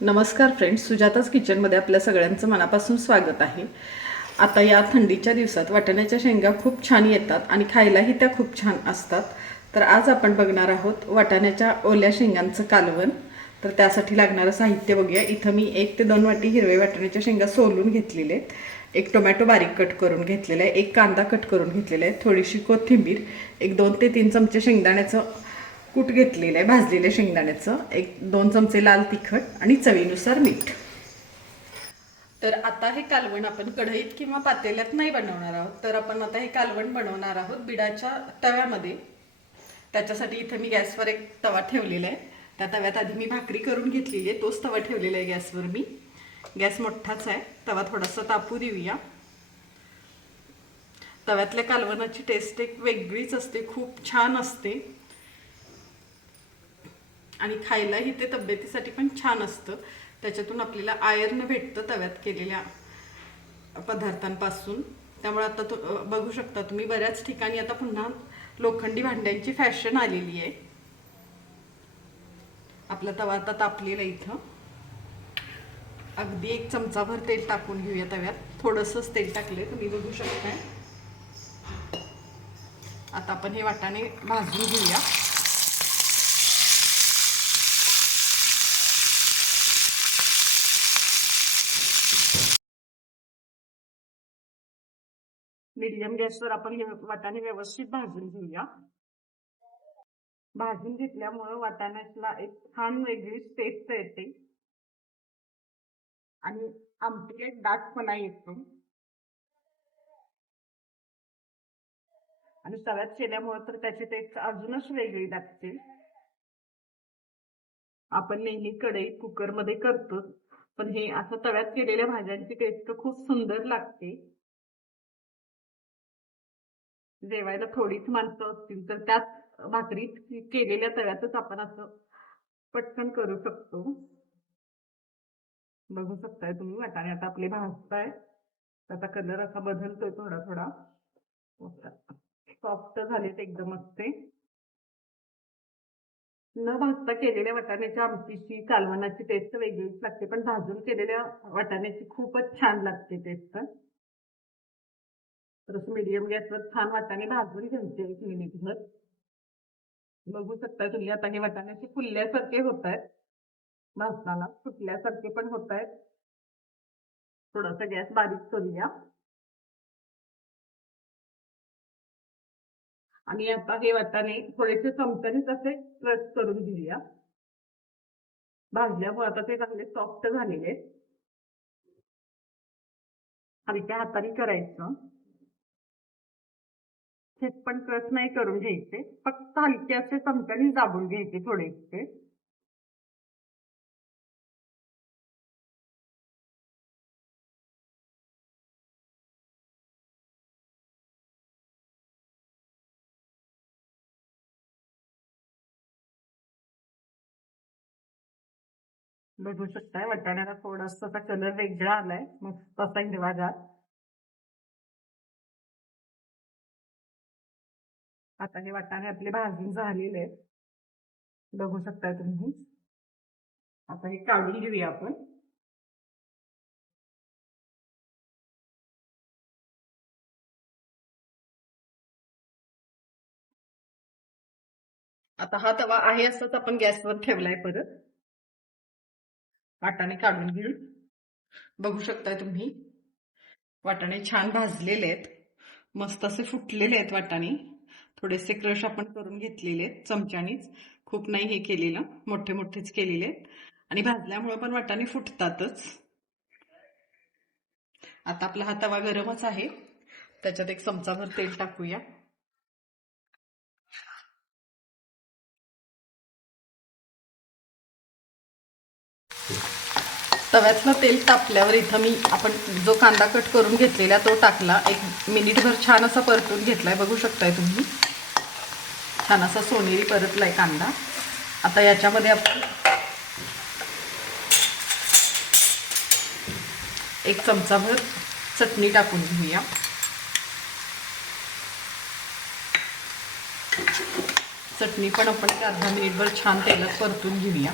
नमस्कार फ्रेंड्स सुजाताच किचनमध्ये आपल्या सगळ्यांचं मनापासून स्वागत आहे. आता या थंडीच्या दिवसात वाटाण्याच्या शेंगा खूप छान येतात आणि खायलाही त्या खूप छान असतात. तर आज आपण बघणार आहोत वाटाण्याच्या ओल्या शेंगांचं कालवण. तर त्यासाठी लागणारं साहित्य बघूया. इथं मी एक ते दोन वाटी हिरवे वाटाण्याच्या शेंगा सोलून घेतलेले आहेत. एक टोमॅटो बारीक कट करून घेतलेला आहे. एक कांदा कट करून घेतलेला आहे. थोडीशी कोथिंबीर एक दोन ते तीन चमचे शेंगदाण्याचं कूट घेतलेलं आहे भाजलेल्या शेंगदाण्याचं. एक दोन चमचे लाल तिखट आणि चवीनुसार मीठ. तर आता हे कालवण आपण कढईत किंवा पातेल्यात नाही बनवणार आहोत. तर आपण आता हे कालवण बनवणार आहोत बिडाच्या तव्यामध्ये. त्याच्यासाठी इथं मी गॅसवर एक तवा ठेवलेला आहे. त्या तव्यात आधी मी भाकरी करून घेतलेली आहे. तोच तवा ठेवलेला आहे गॅसवर मी. गॅस मोठाच आहे. तवा थोडासा तापू देऊया. तव्यातल्या कालवणाची टेस्ट एक वेगळीच असते. खूप छान असते. आणि खायलाही ते तब्येतीसाठी पण छान असतं. त्याच्यातून आपल्याला आयर्न भेटतं तव्यात केलेल्या पदार्थांपासून. त्यामुळे आता तु बघू शकता तुम्ही बऱ्याच ठिकाणी आता पुन्हा लोखंडी भांड्यांची फॅशन आलेली आहे. आपला तवा आता तापलेला इथं. अगदी एक चमचाभर तेल टाकून घेऊया तव्यात. थोडंसंच तेल टाकले तुम्ही बघू शकताय. आता आपण हे वाटाणे भाजून घेऊया. मिडियम गॅसवर आपण हे वाटाणे व्यवस्थित भाजून घेऊया. भाजून घेतल्यामुळं वाटाण्याला एक छान वेगळीच टेस्ट येते. आणि आमची एक दाटपणा येतो. आणि सगळ्यात केल्यामुळे तर त्याची टेस्ट अजूनच वेगळी लागते. आपण नेहमी कढईत कुकरमध्ये करतो पण हे असं तव्यात केलेल्या भाज्यांची टेस्ट खूप सुंदर लागते. जेवायला थोडीच माणसं असतील तर त्याच भाकरीत केलेल्या तव्यातच आपण असं पटकन करू शकतो. बघू शकताय तुम्ही वाटाणे आता आपले भाजताय. त्याचा कलर असा बदलतोय थोडा थोडा सॉफ्ट झालेत एकदम असते न भाजता केलेल्या वाटाण्याच्या आमटीची कालवणाची टेस्ट वेगळीच लागते पण भाजून केलेल्या वाटाण्याची खूपच छान लागते टेस्ट तर असं मीडियम गॅसवर छान वाटाणे भाजून घ्यायचे एक मिनिटभर बघू शकता तुम्ही आता हे वाटाण्याचे फुलल्यासारखे होत आहेत. भाजताना फुटल्यासारखे पण होत आहेत. थोडासा गॅस बारीक करूया. आणि आता हे वाटाणे थोडेसे चमच्याने तसे क्रश करून घेऊया. भाजल्यामुळे आता ते चांगले सॉफ्ट झालेले आहेत. हलक्या हाताने करायचं. पण क्रश नाही करून घ्यायचे. फक्त हलके असे चमच्याने दाबून घ्यायचे थोडेसे बघू शकताय वाटाण्याला थोडासा कलर वेगळा आलाय. मस्त असा हिरवागार. आता हे वाटाणे आपले भाजून झालेले आहेत. बघू शकताय तुम्ही. आता हे काढून घेऊया आपण. आता हा तवा आहे असंच आपण गॅसवर ठेवलाय परत. वाटाणे काढून घेऊन. बघू शकताय तुम्ही. वाटाणे छान भाजलेले आहेत. मस्त असे फुटलेले आहेत वाटाणे. थोडेसे क्रश आपण करून घेतलेले आहेत चमच्यानीच. खूप नाही हे केलेलं मोठे मोठेच केलेले आहेत. आणि भाजल्यामुळे पण वाटाणे फुटतातच. आता आपला हा तवा गरमच आहे. त्याच्यात एक चमचाभर तेल टाकूया. तव्यातलं तेल तापल्यावर इथं मी आपण जो कांदा कट करून घेतलेला तो टाकला. एक मिनिटभर छान असा परतून घेतलाय. बघू शकताय तुम्ही. छान असा सोनेरी परतलाय कांदा. आता याच्यामध्ये आपण एक चमचाभर चटणी टाकून घेऊया. चटणी पण आपण एक अर्धा मिनिटभर छान तेलात परतून घेऊया.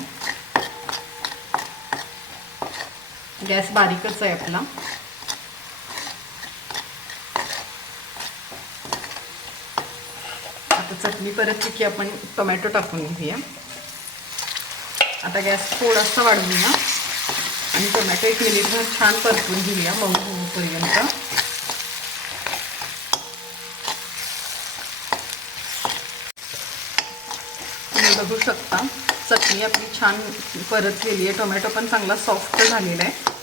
गॅस बारीकच आहे आपला. आता चटणी परत की आपण टोमॅटो टाकून घेऊया. आता गॅस थोडासा वाढवूया आणि टोमॅटो एक मिनिटभर छान परतून घेऊया मऊ होऊपर्यंत. तुम्ही बघू शकता चटणी आपली छान परतलेली आहे. टोमॅटो पण चांगला सॉफ्ट झालेला आहे.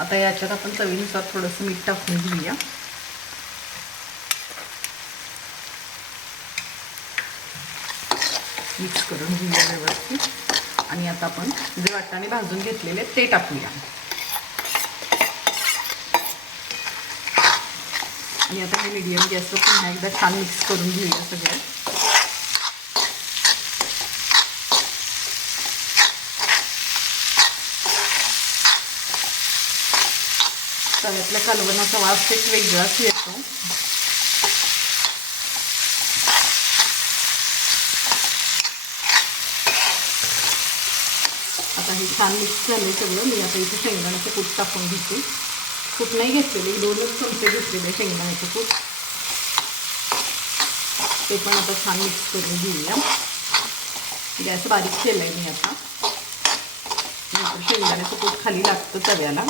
आता याच्यात आपण चवीनुसार थोडंसं मीठ टाकून घेऊया. मिक्स करून घेऊया व्यवस्थित. आणि आता आपण जे वाटाणे भाजून घेतलेले ते टाकूया. आणि आता हे मिडियम गॅसवर पुन्हा एकदा छान मिक्स करून घेऊया सगळं. तव्यातल्या कालवनाचा वास एक वेगळाच येतो. हे छान मिक्स झालं आहे सगळं. मी आता इथे शेंगदाण्याचं कूट टाकून घेते. कूट नाही घेतलेले दोनच चमचे घेतलेले शेंगदाण्याचं कूट. ते पण आता छान मिक्स करून घेऊया. गॅस बारीक केलं आहे मी आता. नंतर शेंगदाण्याचं कूट खाली लागतं तव्याला.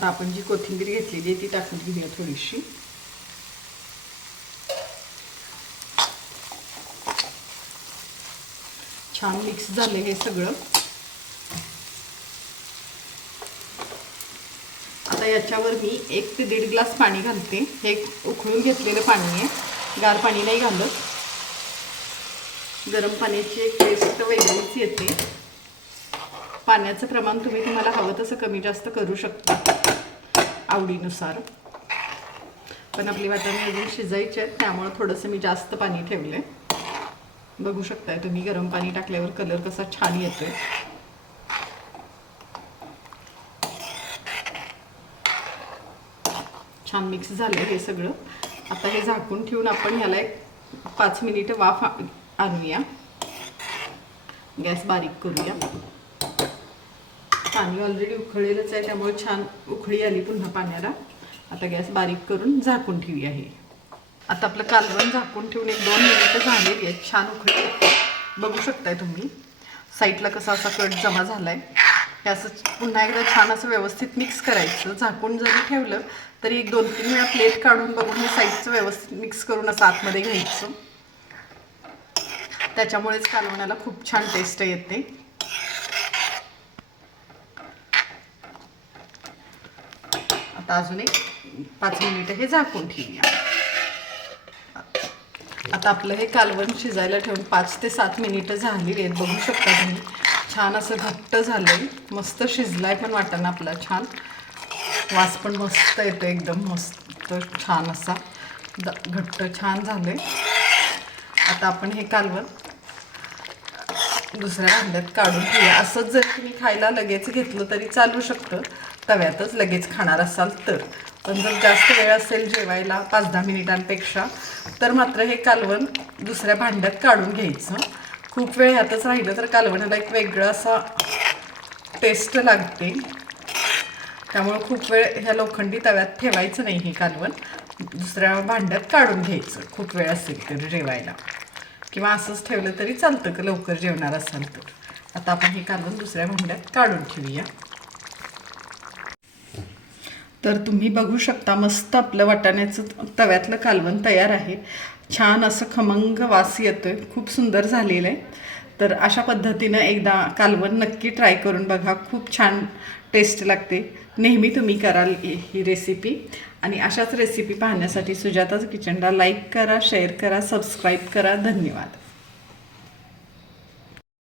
आता आपण जी कोथिंबीर घेतलेली आहे ती टाकून घेऊया थोडीशी. छान मिक्स झाले हे सगळं. आता याच्यावर मी एक ते दीड ग्लास पाणी घालते. हे उकळून घेतलेलं पाणी आहे. गार पाणी नाही घालत. गरम पाण्याची एक टेस्ट वेगळीच येते. पाण्याचं प्रमाण तुम्ही तुम्हाला हवं तसं कमी जास्त करू शकता. आवडीनुसार. पण आपली वाटाणे अजून शिजायचे आहेत त्यामुळं थोडंसं मी जास्त पाणी ठेवले बघू शकताय तुम्ही गरम पाणी टाकल्यावर कलर कसा छान येतोय. छान मिक्स झालं हे सगळं. आता हे झाकून ठेवून आपण ह्याला एक पाच मिनिटं वाफ आणूया. गॅस बारीक करूया. पाणी ऑलरेडी उकळलेलंच आहे त्यामुळे छान उखळी आली पुन्हा पाण्याला. आता गॅस बारीक करून झाकून ठेवी आहे. आता आपलं कालवण झाकून ठेवून एक दोन मिनिटं झालेली आहेत. छान उकळी बघू शकताय तुम्ही. साईडला कसा असा कट जमा झालाय. हे असं पुन्हा एकदा छान असं व्यवस्थित मिक्स करायचं. झाकून जरी ठेवलं तरी एक दोन तीन वेळा प्लेट काढून बघून हे साईडचं व्यवस्थित मिक्स करून असं आतमध्ये घ्यायचं. त्याच्यामुळेच कालवणाला खूप छान टेस्ट येते. आता अजून एक पाच मिनिटं हे झाकून ठेवूया. आता आपलं हे कालवण शिजायला ठेवून पाच ते सात मिनिटं झालेली आहेत. बघू शकता तुम्ही. छान असं घट्ट झालंय. मस्त शिजलाय पण वाटाणा आपला छान. वास पण मस्त येतो एकदम. मस्त छान असा. द- घट्ट छान झालंय. आता आपण हे कालवण दुसऱ्या भांड्यात काढून ठेवूया. असंच जर तुम्ही खायला लगेच घेतलं तरी चालू शकतं. तव्यातच लगेच खाणार असाल तर. पण जर जास्त वेळ असेल जेवायला पाच दहा मिनिटांपेक्षा तर मात्र हे कालवण दुसऱ्या भांड्यात काढून घ्यायचं. खूप वेळ ह्यातच राहिलं तर कालवणाला एक वेगळं असा टेस्ट लागते. त्यामुळं खूप वेळ ह्या लोखंडी तव्यात ठेवायचं नाही हे कालवण. दुसऱ्या भांड्यात काढून घ्यायचं. खूप वेळ असेल तर जेवायला. किंवा असंच ठेवलं तरी चालतं का लवकर जेवणार असाल तर. आता आपण हे कालवण दुसऱ्या भांड्यात काढून ठेवूया. तर तुम्ही बघू शकता मस्त आपलं वाटाण्याचं तव्यातलं कालवण तयार आहे. छान असं खमंग वास येतो आहे खूप सुंदर झालेलं आहे. तर अशा पद्धतीनं एकदा कालवण नक्की ट्राय करून बघा. खूप छान टेस्ट लागते. नेहमी तुम्ही कराल ही ही रेसिपी आणि अशाच रेसिपी पाहण्यासाठी सुजाताच किचनला लाईक करा शेअर करा सबस्क्राईब करा. धन्यवाद.